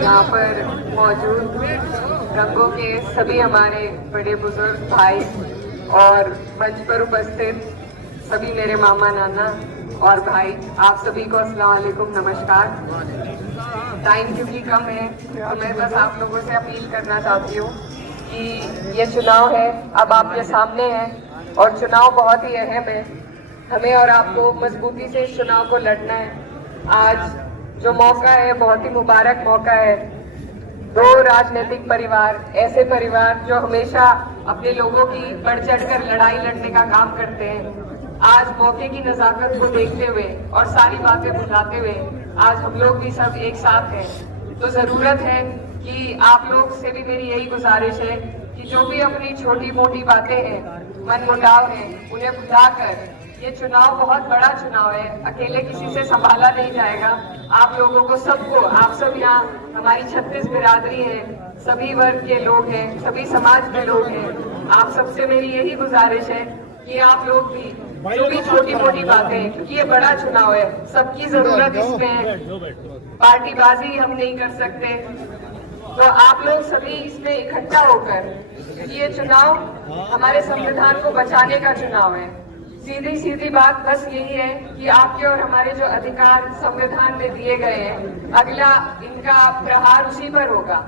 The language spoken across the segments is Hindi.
यहाँ पर मौजूद रंगों के सभी हमारे बड़े बुजुर्ग भाई और मंच पर उपस्थित सभी मेरे मामा नाना और भाई, आप सभी को अस्सलाम वालेकुम, नमस्कार। टाइम क्योंकि कम है तो मैं बस आप लोगों से अपील करना चाहती हूँ कि ये चुनाव है, अब आपके सामने है और चुनाव बहुत ही अहम है। हमें और आपको मजबूती से इस चुनाव को लड़ना है। आज जो मौका है बहुत ही मुबारक मौका है। दो राजनीतिक परिवार, ऐसे परिवार जो हमेशा अपने लोगों की बढ़ चढ़कर लड़ाई लड़ने का काम करते हैं, आज मौके की नजाकत को देखते हुए और सारी बातें भुलाते हुए आज हम लोग भी सब एक साथ हैं। तो जरूरत है कि आप लोग से भी मेरी यही गुजारिश है कि जो भी अपनी छोटी मोटी बातें हैं, मन मुटाव है, उन्हें भुलाकर ये चुनाव बहुत बड़ा चुनाव है, अकेले किसी से संभाला नहीं जाएगा। आप लोगों को सबको, आप सब यहाँ हमारी 36 बिरादरी है, सभी वर्ग के लोग हैं, सभी समाज के लोग हैं। आप सबसे मेरी यही गुजारिश है कि आप लोग भी जो भी छोटी मोटी बातें, क्योंकि ये बड़ा चुनाव है, सबकी जरूरत इसमें है, पार्टीबाजी हम नहीं कर सकते, तो आप लोग सभी इसमें इकट्ठा होकर, क्योंकि ये चुनाव हमारे संविधान को बचाने का चुनाव है। सीधी सीधी बात बस यही है कि आपके और हमारे जो अधिकार संविधान में दिए गए हैं, अगला इनका प्रहार उसी पर होगा।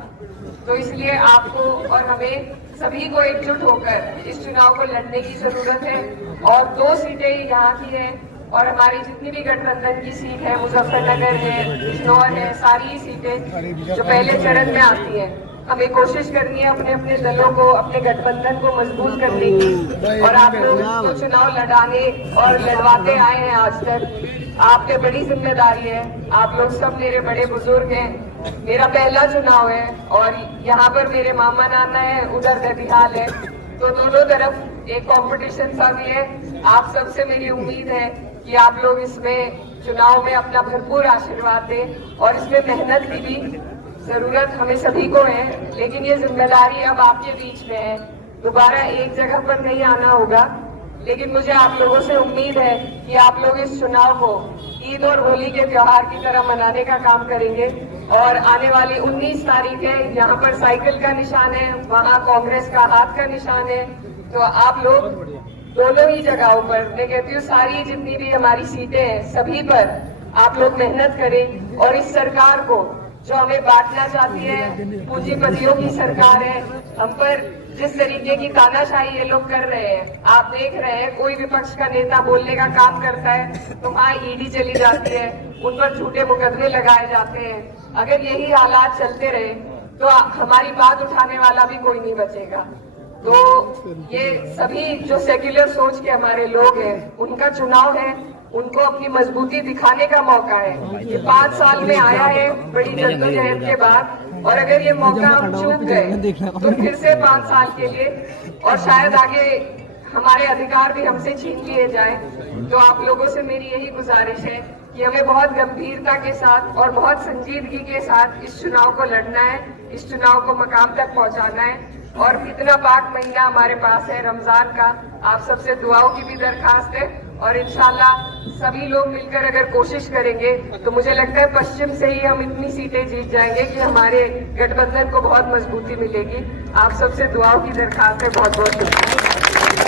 तो इसलिए आपको और हमें सभी को एकजुट होकर इस चुनाव को लड़ने की जरूरत है। और 2 सीटें यहाँ की है और हमारी जितनी भी गठबंधन की सीट है, मुजफ्फरनगर है, बिजनौर है, सारी सीटें जो पहले चरण में आती है, हमें कोशिश करनी है अपने अपने दलों को, अपने गठबंधन को मजबूत करने की। और आप लोग तो चुनाव लड़ाने और लड़वाते आए हैं आज तक, आप पे बड़ी जिम्मेदारी है। आप लोग सब मेरे बड़े बुजुर्ग हैं, मेरा पहला चुनाव है और यहाँ पर मेरे मामा नाना है, उधर ददिहाल है, तो दोनों तरफ एक कंपटीशन सा भी है। आप सबसे मेरी उम्मीद है कि आप लोग इसमें चुनाव में अपना भरपूर आशीर्वाद दें और इसमें मेहनत की भी जरूरत हमें सभी को है, लेकिन ये जिम्मेदारी अब आपके बीच में है। दोबारा एक जगह पर नहीं आना होगा, लेकिन मुझे आप लोगों से उम्मीद है कि आप लोग इस चुनाव को ईद और होली के त्योहार की तरह मनाने का काम करेंगे। और आने वाली 19 तारीख है, यहाँ पर साइकिल का निशान है, वहाँ कांग्रेस का हाथ का निशान है। तो आप लोग दोनों ही जगहों पर, मैं कहती हूँ सारी जितनी भी हमारी सीटें हैं, सभी पर आप लोग मेहनत करें और इस सरकार को जो हमें बांटना चाहती है, पूंजीपतियों की सरकार है, हम पर जिस तरीके की तानाशाही ये लोग कर रहे हैं, आप देख रहे हैं, कोई विपक्ष का नेता बोलने का काम करता है तो वहाँ ईडी चली जाती है, उन पर झूठे मुकदमे लगाए जाते हैं। अगर यही हालात चलते रहे तो हमारी बात उठाने वाला भी कोई नहीं बचेगा। तो ये सभी जो सेक्युलर सोच के हमारे लोग हैं, उनका चुनाव है, उनको अपनी मजबूती दिखाने का मौका है। ये 5 साल में आया है बड़ी जद्दोजहद के बाद, और अगर ये मौका हम चूक गए तो फिर से 5 साल के लिए और शायद आगे हमारे अधिकार भी हमसे छीन लिए जाए। तो आप लोगों से मेरी यही गुजारिश है कि हमें बहुत गंभीरता के साथ और बहुत संजीदगी के साथ इस चुनाव को लड़ना है, इस चुनाव को मकाम तक पहुंचाना है। और इतना पाक महीना हमारे पास है रमजान का, आप सबसे दुआओं की भी दरखास्त है और इंशाल्लाह सभी लोग मिलकर अगर कोशिश करेंगे तो मुझे लगता है पश्चिम से ही हम इतनी सीटें जीत जाएंगे कि हमारे गठबंधन को बहुत मजबूती मिलेगी। आप सबसे दुआओं की दरखास्त है। बहुत बहुत शुक्रिया।